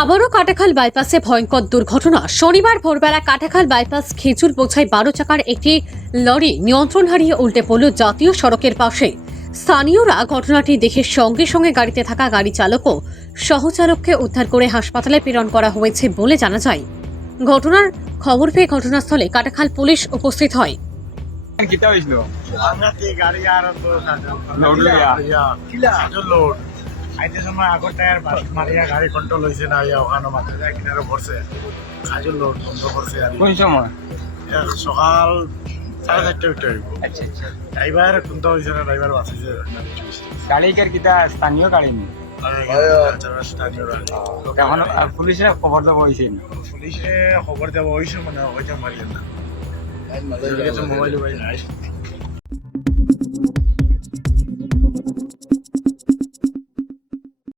আবারও কাটাখাল বাইপাসে ভয়ঙ্কর দুর্ঘটনা। শনিবার ভোরবেলা কাটাখাল বাইপাস খেজুর বোঝাই 12 চাকার একটি লরি নিয়ন্ত্রণ হারিয়ে উল্টে পড়ল জাতীয় সড়কের পাশে। স্থানীয়রা ঘটনাটি দেখে সঙ্গে সঙ্গে গাড়িতে থাকা গাড়ি চালক ও সহচালককে উদ্ধার করে হাসপাতালে প্রেরণ করা হয়েছে বলে জানা যায়। ঘটনার খবর পেয়ে ঘটনাস্থলে কাটাখাল পুলিশ উপস্থিত হয়। কিতা হইছিল আমরা তে গাড়ি আর তো লোড লইয়া। কিলা লোড আইতে সময় আগর টায়ার মারিয়া গাড়ি কন্ট্রোল হইছে না ইয়া ওখানে মাথা যায় কিনারে পড়ছে কাজল লোড বন্ধ করছে আর কোন সময়? সকাল 4:30 উঠে হইব আচ্ছা আচ্ছা। ড্রাইভার কোনটা হইছে না ড্রাইভার বাঁচিছে গাড়িকার কিতা স্থানীয় গাড়ি নি এখন পুলিশে খবর দেওয়া হয়েছে পুলিশে খবর দেওয়া হয়েছে মানে ওইটা মারিয়েন না মোবাইল